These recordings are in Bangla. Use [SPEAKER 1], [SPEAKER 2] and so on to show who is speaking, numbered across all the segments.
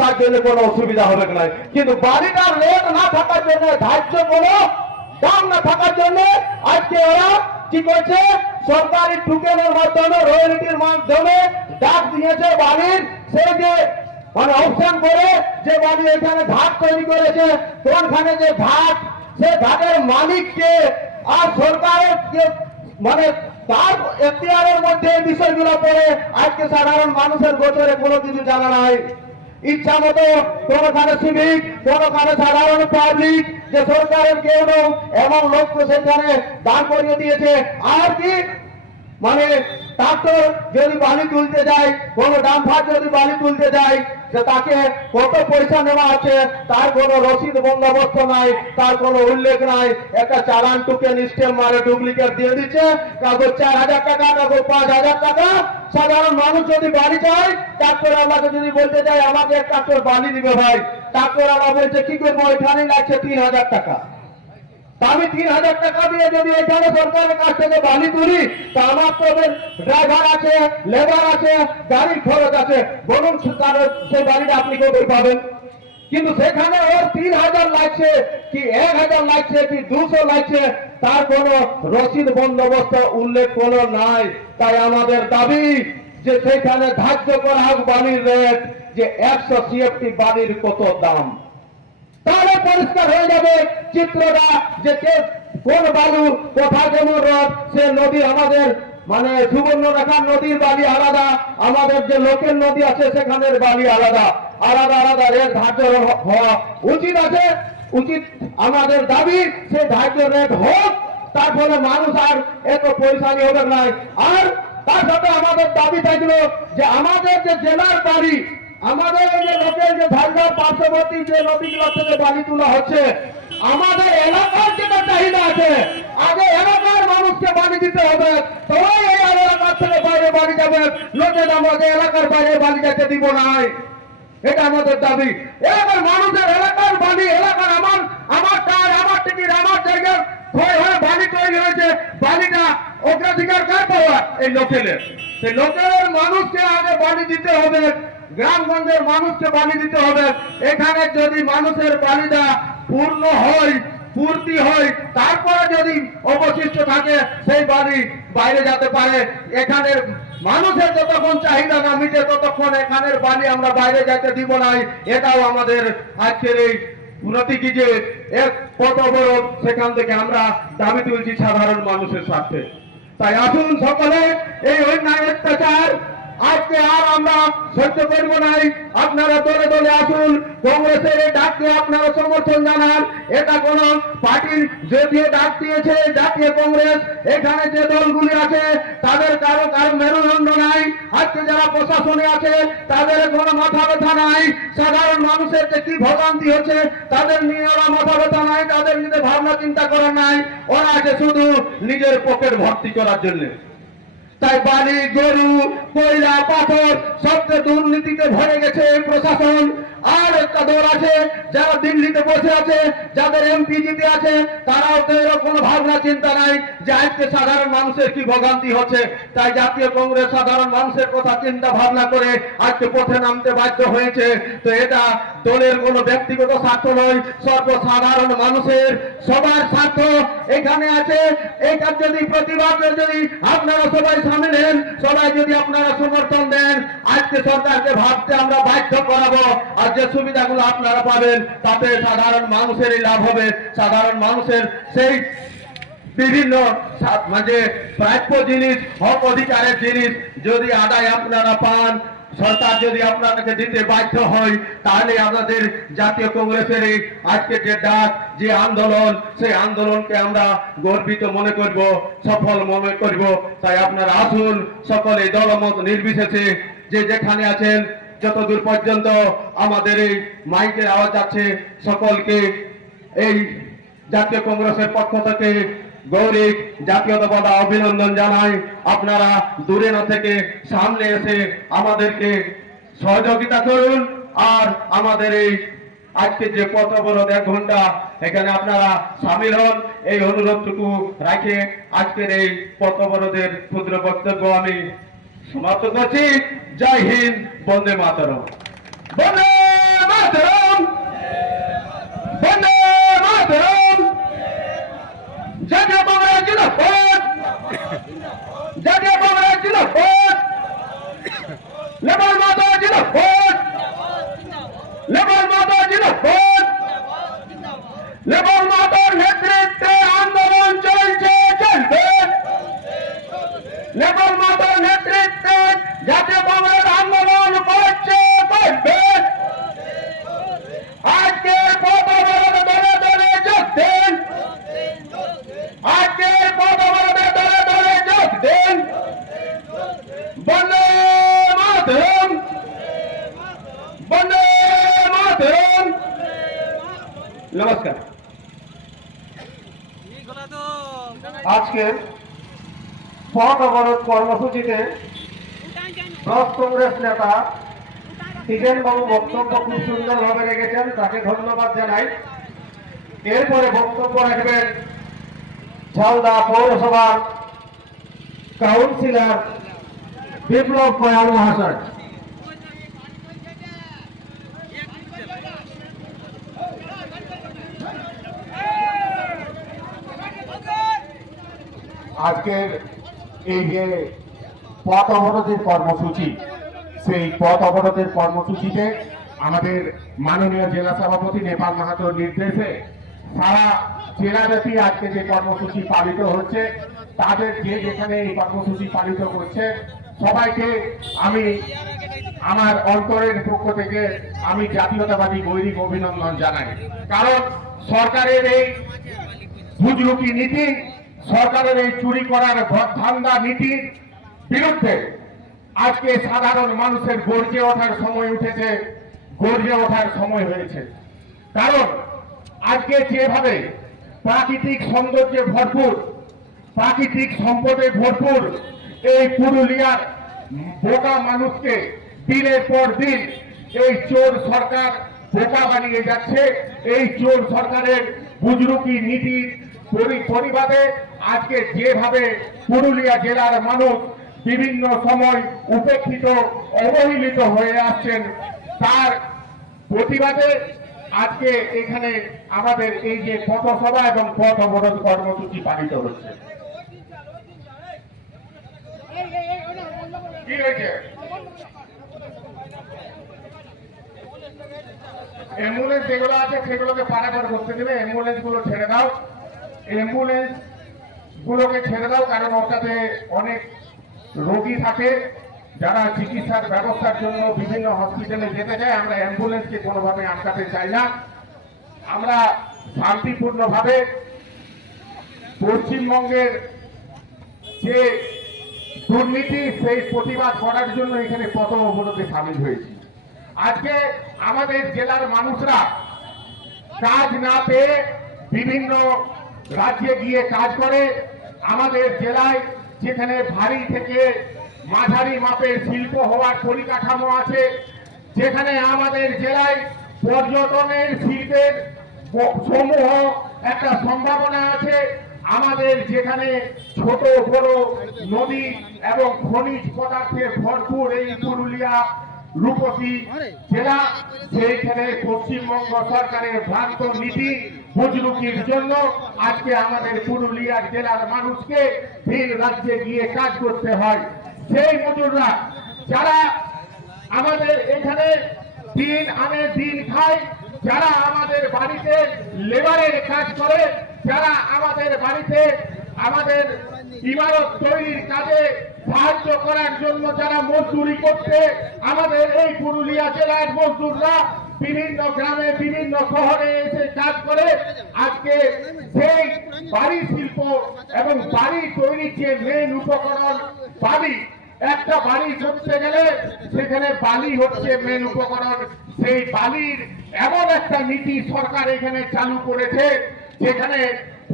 [SPEAKER 1] তার জন্য কোনো অসুবিধা হবে না। কিন্তু বাড়িটার রেট না থাকার জন্য, ধার্য কোনো দাম না থাকার জন্য আজকে ওরা কি করছে? সরকারি টুকেনের মাধ্যমে রয়্যালিটির মাধ্যমে ডাক দিয়েছে বাড়ির সেই যে মানে অপশন করে যে বাড়ি এখানে ঘাট তৈরি করেছে। কোনখানে যে ঘাট, সে ঘাটের মালিককে আর সরকারের মানে তার এখতিয়ারের মধ্যে এই বিষয়গুলো পড়ে। আজকে সাধারণ মানুষের গোচরে কোনো কিছু জানা নাই। ইচ্ছা মতো কোনোখানে সিভিক কোনোখানে সাধারণ পাবলিক যে সরকারের কেউ নেই, এমন লোককে সেখানে দাঁড় করিয়ে দিয়েছে। আর কি? মানে ট্রাক্টর যদি বালি তুলতে যায়, কোনো ডাম্পার যদি বালি তুলতে যায় যে তাকে কত পয়সা নেওয়া আছে, তার কোনো রসিদ বন্দোবস্ত নাই, তার কোনো উল্লেখ নাই। একটা চালান টুকে স্টেম মারে ডুপ্লিকেট দিয়ে দিচ্ছে, কাগজ চার হাজার টাকা, কাগজ পাঁচ হাজার টাকা। সাধারণ মানুষ যদি বাড়ি যায় আমাকে যদি বলতে যায়, আমাকে ট্রাক্টর বালি দিবে ভাই। আমরা বলছে, কি করব? ওইখানে লাগছে তিন হাজার টাকা। আমি তিন হাজার টাকা দিয়ে যদি এখানে সরকারের কাছ থেকে বালি তুলি, তা আমার তো ড্রাইভার আছে, লেবার আছে, গাড়ির খরচ আছে। বলুন তার- সেই বাড়িটা আপনি কোথায় পাবেন? কিন্তু সেখানে ওর তিন হাজার লাগছে, কি এক হাজার লাগছে, কি দুশো লাগছে, তার কোনো রসিদ বন্দোবস্ত উল্লেখ কোনো নাই। তাই আমাদের দাবি যে সেখানে ধার্য করা হোক বালির রেট, যে একশো সিএফটি বালির কত দাম। তাহলে পরিষ্কার হয়ে যাবে চিত্রটা যে কে, কোন বালু, কোথায় কেমন রথ সে নদী আমাদের মানে সুবর্ণ রেখার নদীর বালি আলাদা, আমাদের যে লোকের নদী আছে সেখানের বালি আলাদা আলাদা আলাদা রেট ধার্য হওয়া উচিত আছে, উচিত আমাদের দাবি, সে ধার্য রেট হোক তারপরে মানুষ আর এত পরিশানি হবে না আর তার সাথে আমাদের দাবি থাকল যে আমাদের যে জেলার বাড়ি আমাদের যে লোকের যে ঝালদা পার্শ্ববর্তী যে নদীগুলো থেকে বালি তোলা হচ্ছে, আমাদের এলাকার যেটা চাহিদা আছে, আগে এলাকার মানুষকে বালি দিতে হবে। তবে এই এলাকার থেকে বাইরে বাড়ি যাবে। লোকের আমাদের এলাকার বাইরে বালি যেতে দিব নাই এটা আমাদের দাবি। এলাকার মানুষের এলাকার বালি, এলাকার আমার আমার টার আমার টিকিট, আমার জায়গার ক্ষয় হয়ে বালি তৈরি হয়েছে। বালিটা অগ্রাধিকার কার পাওয়া? এই লোকেলের সেই লোকেলের মানুষকে আগে বালি দিতে হবে। গ্রামগঞ্জের মানুষকে বালি দিতে হবে। এখানে যদি মানুষের বালিটা পূর্ণ হয়, পূর্তি হয়, তারপরে যদি অবশিষ্ট থাকে, সেই বাড়ি বাইরে যেতে পারে। এখানের মানুষের যতক্ষণ চাহিদা না মিটে, ততক্ষণ এখানের বাড়ি আমরা বাইরে যেতে দিব নাই এটাও আমাদের আজকের এই প্রতীকী যে এক কত বড় সেখান থেকে আমরা দাবি তুলছি সাধারণ মানুষের স্বার্থে। তাই আসুন সকলে এই অন্যায় অত্যাচার আজকে আর আমরা সহ্য করব নাই আপনারা দলে দলে আসুন, কংগ্রেসের ডাককে আপনারা সমর্থন জানান। এটা কোন পার্টির যদিও ডাক দিয়েছে, জাতীয় কংগ্রেস, এখানে যে দলগুলি আছে, তাদের কারও কারও মেরুদণ্ড নাই। আজকে যারা প্রশাসনে আছে, তাদের কোনো মাথা ব্যথা নাই। সাধারণ মানুষের যে কি ভোগান্তি হচ্ছে, তাদের নিয়ে ওরা মাথা ব্যথা নাই, তাদের নিয়ে ভাবনা চিন্তা করা নাই। ওরা আছে শুধু নিজের পকেট ভর্তি করার জন্য। তাই বালি গরু কয়লা পাথর সবচেয়ে দুর্নীতিতে ভরে গেছে প্রশাসন। আর একটা দল আছে যারা দিল্লিতে বসে আছে, যাদের এমপি জিতে আছে, তারাও তো এরকম ভাবনা, চিন্তা নাই যে আজকে সাধারণ মানুষের কি ভোগান্তি হচ্ছে। তাই জাতীয় কংগ্রেস সাধারণ মানুষের কথা, চিন্তা ভাবনা করে আজকে পথে নামতে বাধ্য হয়েছে। তো এটা দলের কোনো ব্যক্তিগত স্বার্থ নয়, সর্বসাধারণ মানুষের সবার স্বার্থ এখানে আছে। এটার যদি প্রতিবাদ, যদি আপনারা সবাই সামিল হেন, সবাই যদি আপনারা সমর্থন দেন, আজকে সরকারকে ভাবতে আমরা বাধ্য করাবো। আর যে সুবিধাগুলো আপনারা পাবেন, তাতে সাধারণ মানুষেরই লাভ হবে। সাধারণ মানুষের সেই বিভিন্ন মানে প্রাপ্য জিনিস, হক অধিকারের জিনিস যদি আদায় আপনারা পান, সরকার যদি আপনাদেরকে দিতে বাধ্য হয়, তাহলে আমাদের জাতীয় কংগ্রেসের এই আজকে যে ডাক, যে আন্দোলন, সেই আন্দোলনকে আমরা গর্বিত মনে করব, সফল মনে করব। তাই আপনারা আসুন, সকলে দলমত নির্বিশেষে যে যেখানে আছেন যতদূর পর্যন্ত আমাদের এই মাইকের আওয়াজ আছে সকলকে এই জাতীয় কংগ্রেসের পক্ষ থেকে গৌরিক জাতীয়তাবাদ অভিনন্দন জানাই। আপনারা দূরে না থেকে সামনে এসে আমাদেরকে সহযোগিতা করুন। আর আমাদের এই আজকে যে পথ অবরোধ এক ঘণ্টা, এখানে আপনারা সামিল হন। এই অনুরোধটুকু রাখে আজকের এই পথ অবরোধের ক্ষুদ্র বক্তব্য আমি সমাপ্ত করছি। জয় হিন্দ, বন্দে মাতরম। বন্দে মাতরম! বন্দে মাতরম! জাতীয় কংগ্রেস জিলা ফোর্ট জাতীয় কংগ্রেস জিলা ফোর্ট লেবার মাতা জিলা ফোর্ট লেবার মাতা জিলা
[SPEAKER 2] আজকে পথ অবরোধ কর্মসূচিতে ব্লক কংগ্রেস নেতা বাবু বক্তব্য খুব সুন্দরভাবে রেখেছেন, তাকে ধন্যবাদ জানাই। এরপরে বক্তব্য রাখবেন ঝালদা পৌরসভার কাউন্সিলর বিপ্লব কয়াল মহাশয়।
[SPEAKER 3] আজকের এই যে পথ অবরোধের কর্মসূচি, সেই পথ অবরোধের কর্মসূচিতে আমাদের মাননীয় জেলা সভাপতি নেপাল মাহাতোর নির্দেশে সারা জেলাব্যাপী আজকে যে কর্মসূচি পালিত হচ্ছে, তাদের যে যেখানে এই কর্মসূচি পালিত করছে সবাইকে আমি আমার অন্তরের পক্ষ থেকে আমি জাতীয়তাবাদী গৈরিক অভিনন্দন জানাই। কারণ সরকারের এই বুজরুকি নীতি সরকারের এই চুরি করার ঘর ধান্দা নীতির বিরুদ্ধে আজকে সাধারণ মানুষের গর্জে ওঠার সময় উঠেছে, গর্জে ওঠার সময় হয়েছে। কারণ আজকে যেভাবে প্রাকৃতিক সৌন্দর্যে ভরপুর, প্রাকৃতিক সম্পদে ভরপুর এই পুরুলিয়ার বোকা মানুষকে দিনের পর দিন এই চোর সরকার বোকা বানিয়ে যাচ্ছে, এই চোর সরকারের বুজরুকি নীতির পরি- পরিবাদে আজকে যেভাবে পুরুলিয়া জেলার মানুষ বিভিন্ন সময় উপেক্ষিত, অবহেলিত হয়ে আসছেন, তার প্রতিবাদে আজকে এখানে আমাদের এই যে পথসভা এবং পথ অবরোধ কর্মসূচি পালিত হচ্ছে। অ্যাম্বুলেন্স যেগুলো আছে সেগুলোকে পারাপার করতে দেবে অ্যাম্বুলেন্সগুলো ছেড়ে দাও। অ্যাম্বুলেন্স গুলোকে ছেড়ে দাও, কারণ ওটাতে অনেক রোগী থাকে যারা চিকিৎসার ব্যবস্থার জন্য বিভিন্ন হসপিটালে যেতে চায়। আমরা অ্যাম্বুলেন্সকে কোনোভাবে আটকাতে চাই না। আমরা শান্তিপূর্ণভাবে পশ্চিমবঙ্গের যে দুর্নীতি, সেই প্রতিবাদ করার জন্য এখানে পথ অবরোধে সামিল হয়েছি। আজকে আমাদের জেলার মানুষরা কাজ না পেয়ে বিভিন্ন রাজ্যে গিয়ে কাজ করে আমাদের জেলায় যেখানে ভারী থেকে মাঝারি মাপের শিল্প হওয়ার পরিকাঠামো আছে, যেখানে আমাদের জেলায় পর্যটনের শিল্পের সমূহ একটা সম্ভাবনা আছে। আমাদের যেখানে ছোট, বড় নদী এবং খনিজ পদার্থের ভরপুর এই পুরুলিয়া, রূপসী জেলা, সেইখানে পশ্চিমবঙ্গ সরকারের ভ্রান্ত নীতি বুজরুকির জন্য আজকে আমাদের পুরুলিয়া জেলার মানুষকে ভিন রাজ্যে গিয়ে কাজ করতে হয়। সেই মজুররা, যারা আমাদের এখানে দিন আনে, দিন খায়, যারা আমাদের বাড়িতে লেবারের কাজ করে, যারা আমাদের বাড়িতে আমাদের ইমারত তৈরির কাজে সাহায্য করার জন্য যারা মজদুরি করতে আমাদের এই পুরুলিয়া জেলার মজদুররা বিভিন্ন গ্রামে, বিভিন্ন শহরে এসে কাজ করে আজকে সেই বাড়ি শিল্প এবং বাড়ি তৈরির যে মেন উপকরণ বালি, একটা বাড়ি করতে গেলে সেখানে বালি হচ্ছে মেন উপকরণ। সেই বালির এমন একটা নীতি সরকার এখানে চালু করেছে, যেখানে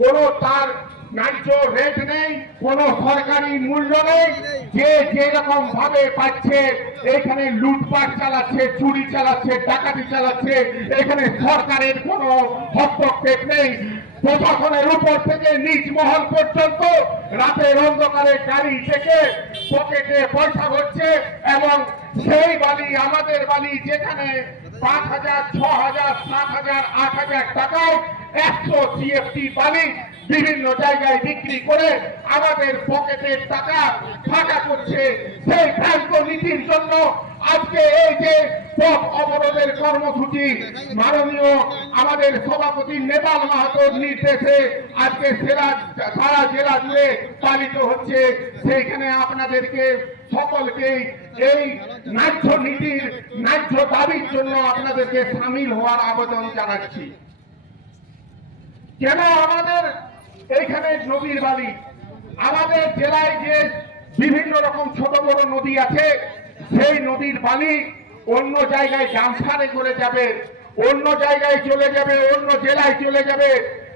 [SPEAKER 3] কোনো তার ন্যায্য রেট নেই, কোনো সরকারি মূল্য নেই, যে যেরকম ভাবে পাচ্ছে, এখানে লুটপাট চালাচ্ছে, চুরি চালাচ্ছে, ডাকাতি চালাচ্ছে, এখানে সরকারের কোনো হস্তক্ষেপ নেই। প্রশাসনের উপর থেকে নিচ মহল পর্যন্ত রাতের অন্ধকারে গাড়ি থেকে পকেটে পয়সা ভরছে এবং সেই বালি, আমাদের বালি যেখানে পাঁচ হাজার, ছ হাজার, সাত হাজার, আট হাজার টাকায় একশো সিএফটি বালি বিভিন্ন জায়গায় বিক্রি করে আমাদের পকেটের টাকা ফাঁকা করছে। সেই ভ্রান্ত নীতির জন্য আজকে এই যে পথ অবরোধের কর্মসূচি, মাননীয় আমাদের সভাপতি নেপাল মাহাতোর নির্দেশে আজকে সেরা সারা জেলা জুড়ে পালিত হচ্ছে। সেইখানে আপনাদেরকে সকলকে এই ন্যায্য নীতির, ন্যায্য দাবির জন্য আপনাদেরকে সামিল হওয়ার আবেদন জানাচ্ছি। কেন আমাদের এইখানে নদীর বালি। আমাদের জেলায় যে বিভিন্ন রকম ছোট বড় নদী আছে, সেই নদীর বালি অন্য জায়গায় জামসারে করে যাবে, অন্য জায়গায় চলে যাবে, অন্য জেলায় চলে যাবে।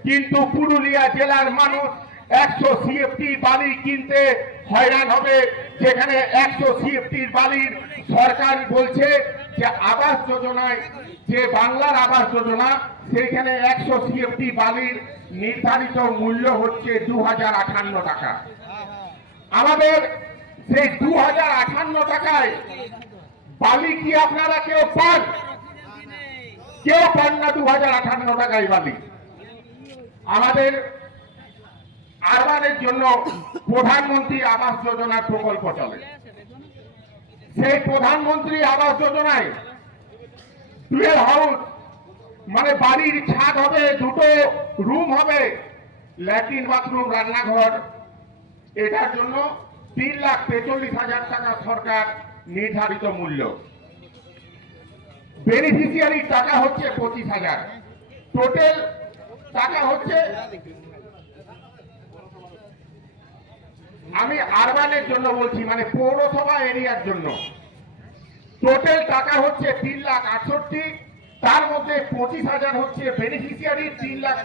[SPEAKER 3] কিন্তু পুরুলিয়া জেলার মানুষ একশো সিএফটি বালি কিনতে হয়রান হবে, যেখানে একশো সিএফটির বালির সরকার বলছে যে আবাস যোজনায়, যে বাংলার আবাস যোজনা, সেইখানে একশো সিএফটি বালির নির্ধারিত মূল্য হচ্ছে দু হাজার আটান্ন টাকা। আমাদের সেই দু হাজার আটান্ন টাকায় বালি কি আপনারা কেউ পান? কেউ পান না দু হাজার আটান্ন টাকায় বালি? আমাদের আরবানের জন্য প্রধানমন্ত্রী আবাস যোজনার প্রকল্প চলে। সেই প্রধানমন্ত্রী আবাস যোজনায় টুয়েল হাউস মানে বাড়ির ছাদ হবে, দুটো রুম হবে, ল্যাট্রিন বাথরুম, রান্নাঘর। এটার জন্য তিন লাখ তেচল্লিশ হাজার টাকা সরকার নির্ধারিত মূল্য। বেনিফিশিয়ারির টাকা হচ্ছে পঁচিশ হাজার। টোটাল টাকা হচ্ছে আমি আরবানের জন্য বলছি মানে পৌরসভা এরিয়ার জন্য। টোটাল টাকা হচ্ছে তিন লাখ আটষট্টি, তার মধ্যে পঁচিশ হাজার হচ্ছে বেনিফিসিয়ারি তিন লাখ